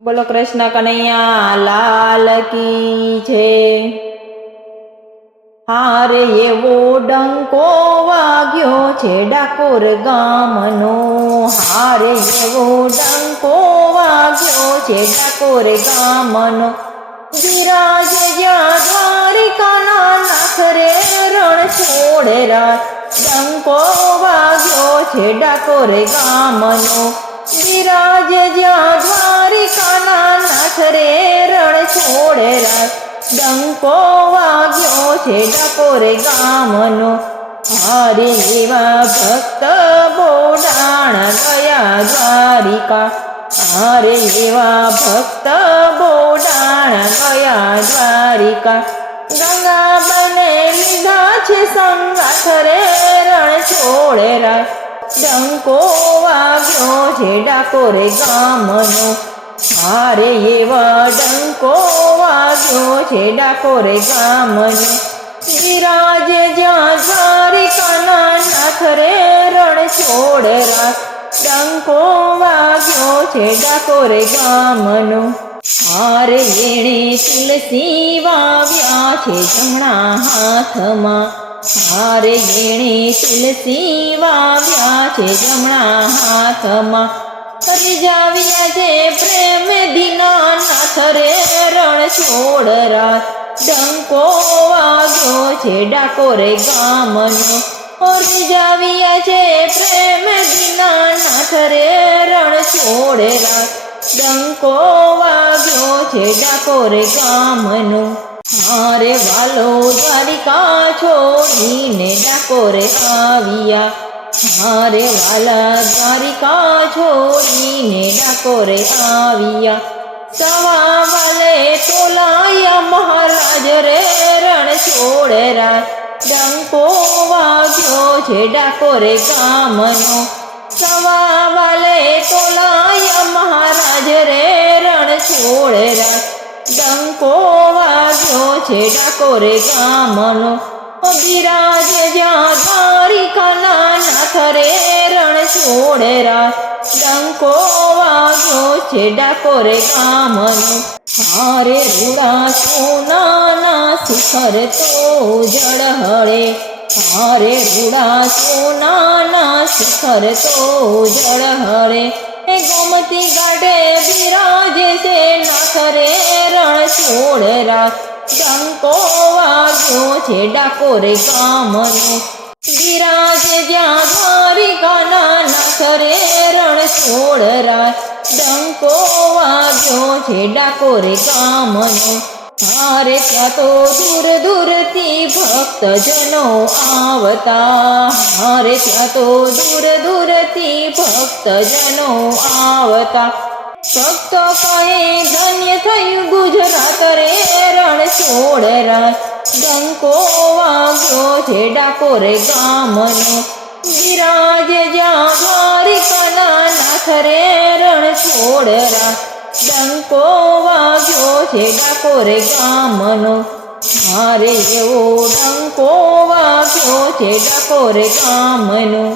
બોલો કૃષ્ણ કનૈયા લાલ કી છે। હારે એવો ડંકો વાગ્યો છે ડાકોર ગામનો। હારે એવો ડંકો વાગ્યો છે ડાકોર ગામનો। બિરાજે જ્યાં દ્વારિકાના નાથ રે રણ છોડે રાત। ડંકો વાગ્યો છે ડાકોર ગામનો। બિરાજે જ્યાં દ્વારિકાના નાથ રે રણ છોડે રાત। ડંકો વાગ્યો છે ડાકોર ગામનો। હારે એવા ભક્ત બોડાણ ગયા દ્વારિકા। હારે એવા ભક્ત બોડાણ ગયા દ્વારિકા। ગંગાબને લીધા છે સંગાથ રે રણ છોડે રાત। ડંકો વાગ્યો છે ડાકોર ગામનો। હારે એવા ડંકો વાગ્યો છે ડાકોર ગામનો। બિરાજે જ્યાં દ્વારિકાના નાથ રે રણ છોડે રાત। ડંકો વાગ્યો છે ડાકોર ગામનો। હારે એણે તુલસી વાવ્યા છે જમણા હાથમાં। હારે એણે તુલસી વાવ્યા છે જમણા હાથમાં। રીઝાવ્યા છે પ્રેમ દીનાનાથ રે રણ છોડ રાત। ડંકો વાગ્યો છે ડાકોર ગામનો। રીઝાવ્યા છે પ્રેમ દીનાનાથ રે રણ છોડ રાત। ડંકો વાગ્યો છે ડાકોર ગામનો। હારે વાલો દ્વારિકા છોડીને ડાકોર આવ્યા। હારે વાલા દ્વારિકા છોડીને ડાકોર આવ્યા। સવા વાલે તોલાયા મહારાજ રે રણ છોડે રાત। ડંકો વાગ્યો છે ડાકોર ગામનો। સવા વાલે તોલાયા મહારાજ રે રણ છોડે રાત। ડંકો વાગ્યો છે ડાકોર ગામનો। બિરાજે જ્યાં દ્વારિકાના નાથ રે રણ છોડે રાત। ડંકો વાગ્યો છે ડાકોર ગામનો। હારે રૂડા સોનાના શિખર તો ઝળહળે। હારે રૂડા સોનાના શિખર તો ઝળહળે। ગોમતી ઘાટે બિરાજે છે નાથ રે રણ છોડે રાત। ડંકો વાગ્યો છે ડાકોર ગામનો। બિરાજે જ્યાં દ્વારિકાના નાથ રે રણ છોડ રાત। ડંકો વાગ્યો છે ડાકોર ગામનો। હારે ત્યાં તો દૂર દૂરથી ભક્તજનો આવતા। હારે ત્યાં તો દૂર દૂરથી ભક્તજનો આવતા। ભક્તો કહે ધન્ય થયું ગુજરાત રે રણ છોડ રાત। ડંકો વાગ્યો છે ડાકોર ગામનો। બિરાજે જ્યાં દ્વારિકાના નાથ રે રણ છોડ રાત। ડંકો વાગ્યો છે ડાકોર ગામનો। હારે એવો ડંકો વાગ્યો છે ડાકોર ગામનો।